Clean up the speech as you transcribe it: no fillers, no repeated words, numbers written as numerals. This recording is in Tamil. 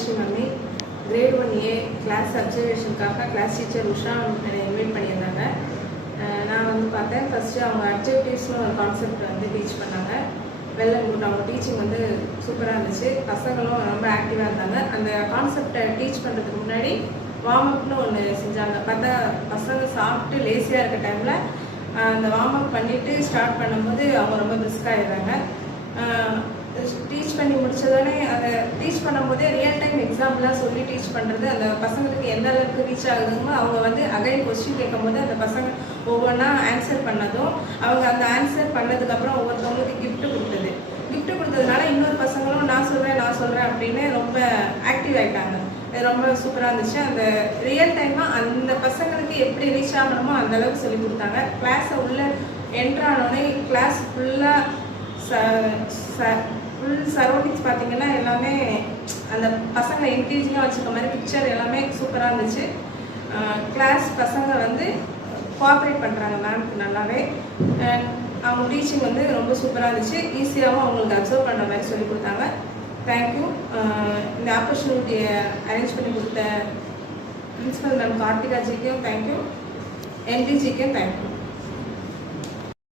Bhagyashree mummy grade 1A class அப்சர்வேஷனுக்காக கிளாஸ் டீச்சர் உஷா என்னை இன்வைட் பண்ணியிருந்தாங்க. நான் வந்து பார்த்தேன். ஃபஸ்ட்டு அவங்க அப்ஜெக்டிவ்ஸ்னு ஒரு கான்செப்ட் வந்து டீச் பண்ணாங்க. Well and good. அவங்க டீச்சிங் வந்து சூப்பராக இருந்துச்சு. பசங்களும் ரொம்ப ஆக்டிவாக இருந்தாங்க. அந்த கான்செப்டை டீச் பண்ணுறதுக்கு முன்னாடி வார்ம் அப்னு ஒன்று செஞ்சாங்க. பார்த்தா பசங்க சாப்பிட்டு லேசியாக இருக்க டைமில் அந்த வார்ம் அப் பண்ணிவிட்டு ஸ்டார்ட் பண்ணும்போது அவங்க ரொம்ப பிரிஸ்காகிடுறாங்க. டீச் பண்ணி முடிச்சதோடனே அதை டீச் பண்ணும்போதே ரியல் டைம் எக்ஸாம்பிளாக சொல்லி டீச் பண்ணுறது அந்த பசங்களுக்கு எந்த அளவுக்கு ரீச் ஆகுதுமோ அவங்க வந்து அகைன் கொஸ்டின் கேட்கும்போது அந்த பசங்க ஒவ்வொன்றா ஆன்சர் பண்ணதும் அவங்க அந்த ஆன்சர் பண்ணதுக்கப்புறம் ஒவ்வொருத்தவங்களுக்கு கிஃப்ட் கொடுத்ததுனால இன்னொரு பசங்களும் நான் சொல்கிறேன் அப்படின்னு ரொம்ப ஆக்டிவ் ஆகிட்டாங்க. இது ரொம்ப சூப்பராக இருந்துச்சு. அந்த ரியல் டைமாக அந்த பசங்களுக்கு எப்படி ரீச் ஆகணுமோ அந்த அளவுக்கு சொல்லி கொடுத்தாங்க. கிளாஸை உள்ளே என்ட்ரானோடனே கிளாஸ் ஃபுல்லாக ஃபுல் சரௌண்டிங்ஸ் பார்த்தீங்கன்னா எல்லாமே அந்த பசங்க என்கரேஜிங்காக வச்சுருக்க மாதிரி பிக்சர் எல்லாமே சூப்பராக இருந்துச்சு. கிளாஸ் பசங்க வந்து கோஆப்ரேட் பண்ணுறாங்க மேம்க்கு நல்லாவே. அவங்க டீச்சிங் வந்து ரொம்ப சூப்பராக இருந்துச்சு. ஈஸியாகவும் அவங்களுக்கு அப்சர்வ் பண்ணுற மாதிரி சொல்லி கொடுத்தாங்க. தேங்க்யூ. இந்த ஆப்பர்ச்சுனிட்டியை அரேஞ்ச் பண்ணி கொடுத்த பிரின்சிபல் மேம் கார்த்திகா ஜிக்கும் தேங்க்யூ, என்டிஜிக்கும் தேங்க்யூ.